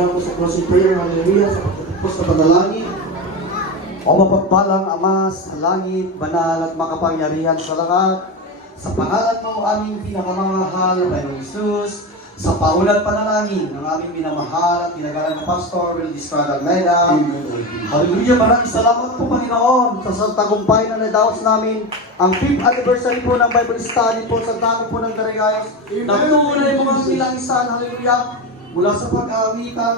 Kailangan ko sa closing prayer, hallelujah, sa pagtatapos na panalangin. O mapagpalang Ama sa langit, banal at makapangyarihan sa lahat, sa pangalan mo aming pinakamamahal, Panginoong Isus, sa paulat panalangin ng aming minamahal at ginagalang na Pastor Will Distrada Almeida. Hallelujah, maraming salamat po Panginoon sa tagumpay na nadaos namin ang 5th anniversary po ng Bible Study po sa dako po ng Darigayos. Natunay mo ang nilangisan, hallelujah, mula sa pag-aawitan,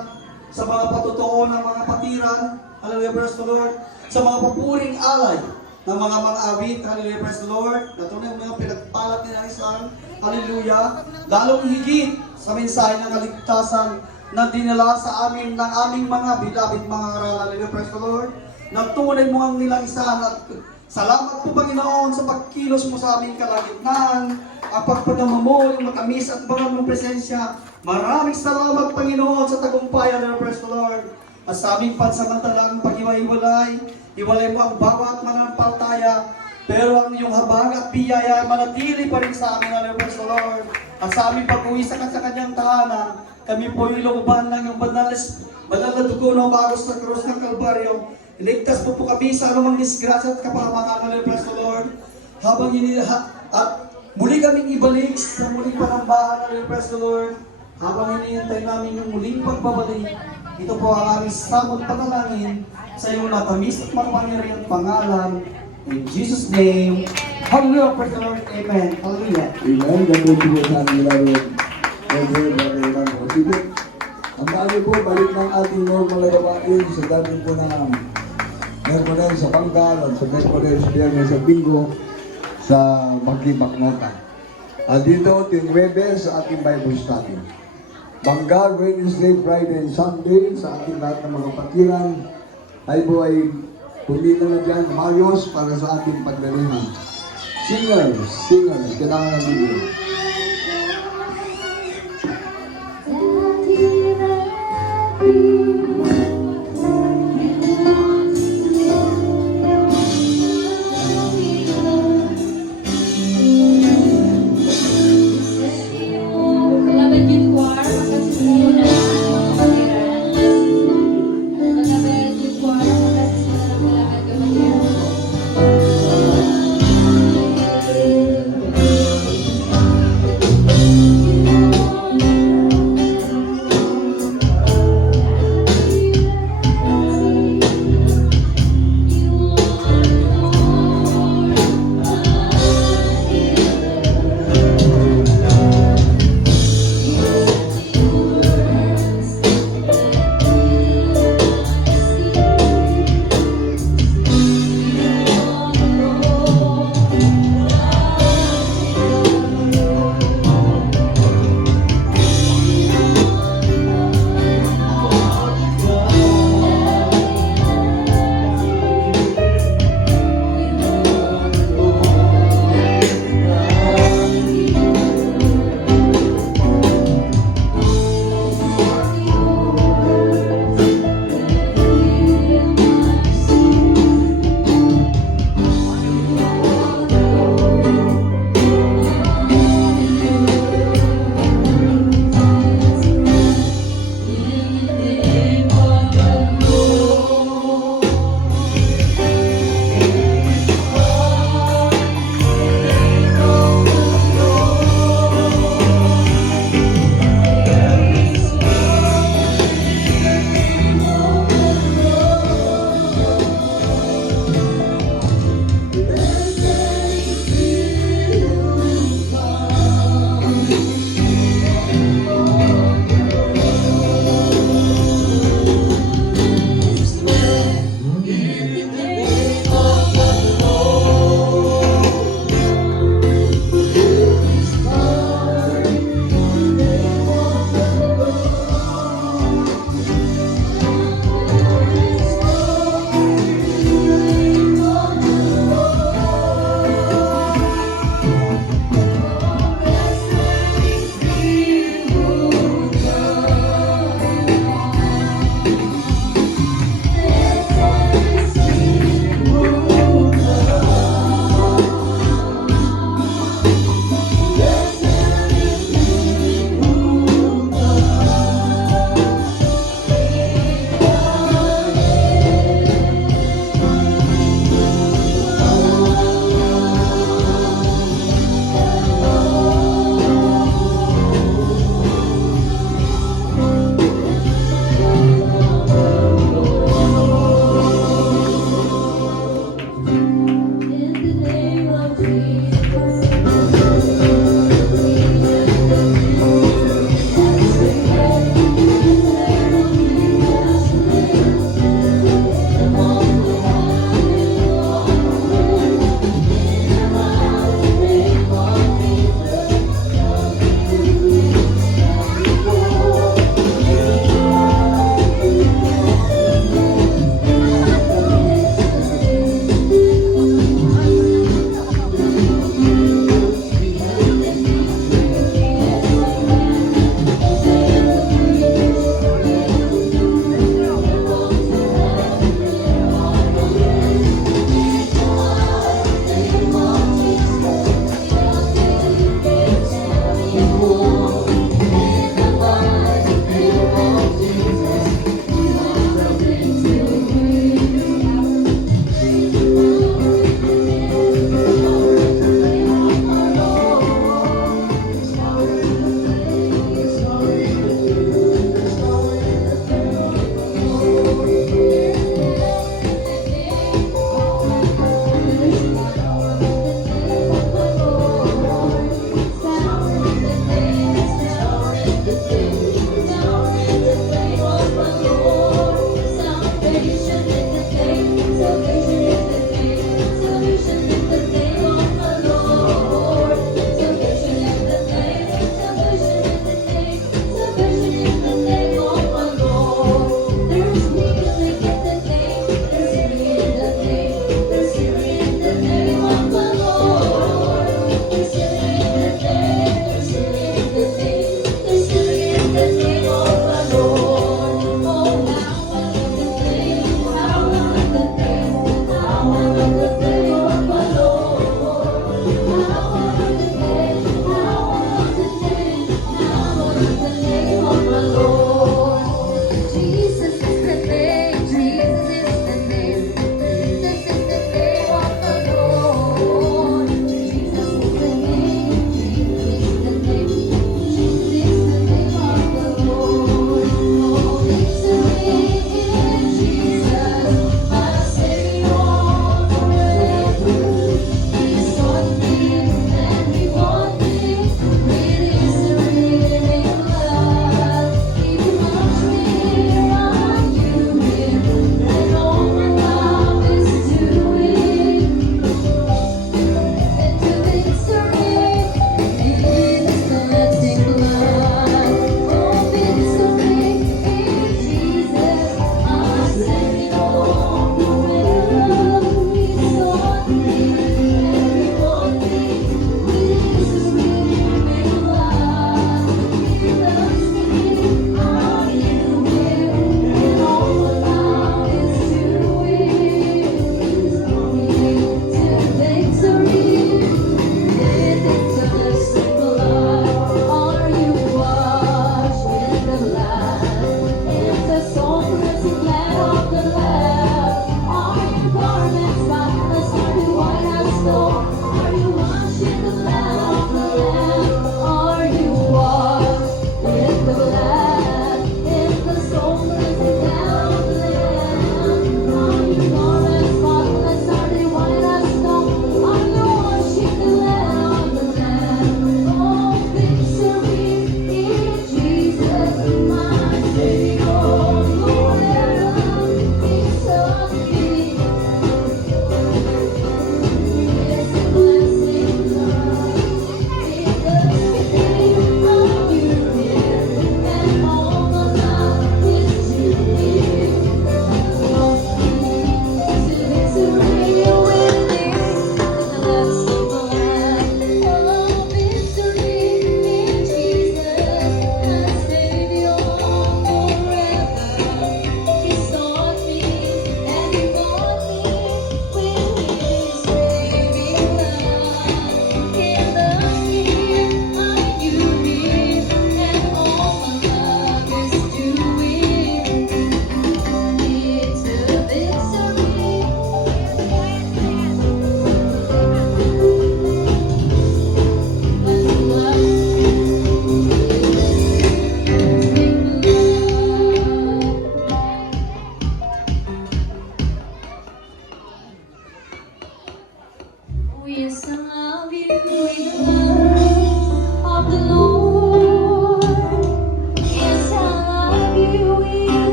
sa mga patutuo ng mga patiran, hallelujah, praise the Lord, sa mga papuring alay ng mga awit, hallelujah, praise the Lord, natunay mo ang pinagpalat nilangisan, hallelujah, lalong higit sa mensahe ng kaligtasan na dinala sa amin ng aming mga beloved mga ngaral, hallelujah, praise the Lord, natunay mo ang nilangisan at salamat po Panginoon sa pagkilos mo sa aming kalagitnaan, ang pagpagama mo, yung matamis at bangal mong presensya. Maraming salamat Panginoon sa tagumpay, hallelujah, praise the Lord. At sa aming pansamantalang pag-iwalay, iwalay mo ang bawat mananampalataya, pero ang iyong habag at biyaya manatili pa rin sa amin, hallelujah, praise the Lord. At sa aming pag-uwi sa kanyang tahanan, kami po iluban ng iyong banal na dugo ng bagos na krus ng Kalbaryo. Iligtas po kami sa anumang disgrasya at kapahamakan, hallelujah, praise the Lord. Habang at muli kaming ibalik sa muling panambahan, hallelujah, praise the Lord. Habang hinihintay namin yung muling pagbabalik, ito po ang aming samot panalangin sa iyong natamis at makapangyarihang pangalan. In Jesus' name, hallelujah, praise the Lord, amen, hallelujah. Amen. Ganda po sa ating lalong. Sige. Ang bago po, balik ng ating normal na gawain sa dati po na Mercones sa Bangkal at sa Mercones Biyernes sa Bingo sa Magkibaknota. At dito, Tinwebes sa ating Bible study. Bangkal, Wednesday, Friday, and Sunday sa ating lahat ng mga patiran. Ay po ay pumila na dyan, Marios, para sa ating pagdalihan. Singers, kailangan ng video.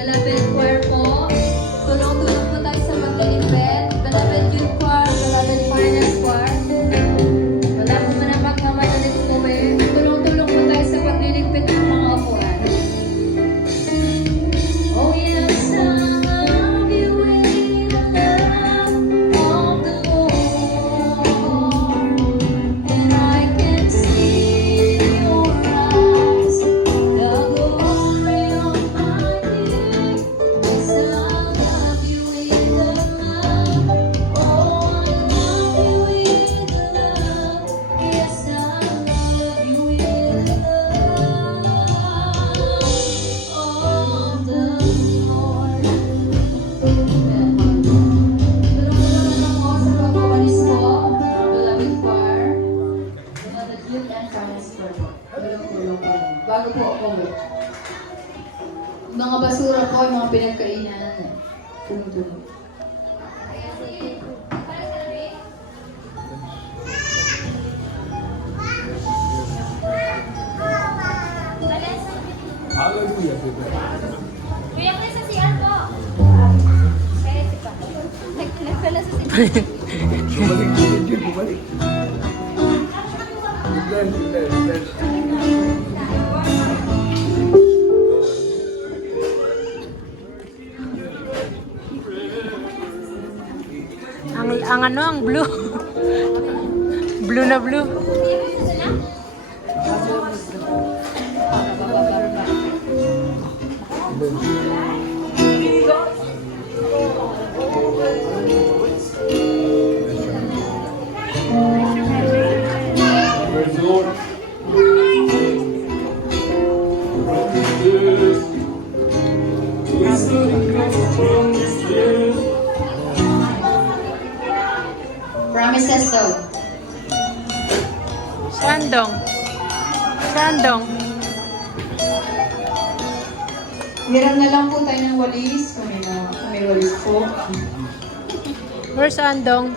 Beloved choir po, tulong-tulong po tayo sa paglilipet. Beloved youth choir, beloved finance choir. Wala po man ang magmamadalit po eh. Tulong-tulong po tayo sa paglilipet ng mga upuan. Oh yes, I love you with the love of the Lord. And I can see in your eyes the glory of my King. Yes, I love you with the love. Oh, I love you with the love. Yes, I love you with the love of the Lord. Tulong-tulong ako sa pagwawalis ko, beloved choir. Beloved youth and finance choir po. Tulong-tulong po. Bago po ako. Mga basura po, yung mga pinagkainan. Tulong-tulong. Hallelujah, people. Kuya Chris, sa CR po. Kaya si pa. Nagpala sa CR. Bumalik, Jim, bumalik. Bless. Ang ano, ang blue. Blue na blue. Praise the Lord. Promises daw. Sandong. Sandong. Hiram na lang po tayo ng walis. Kung may walis po. Where's Sandong?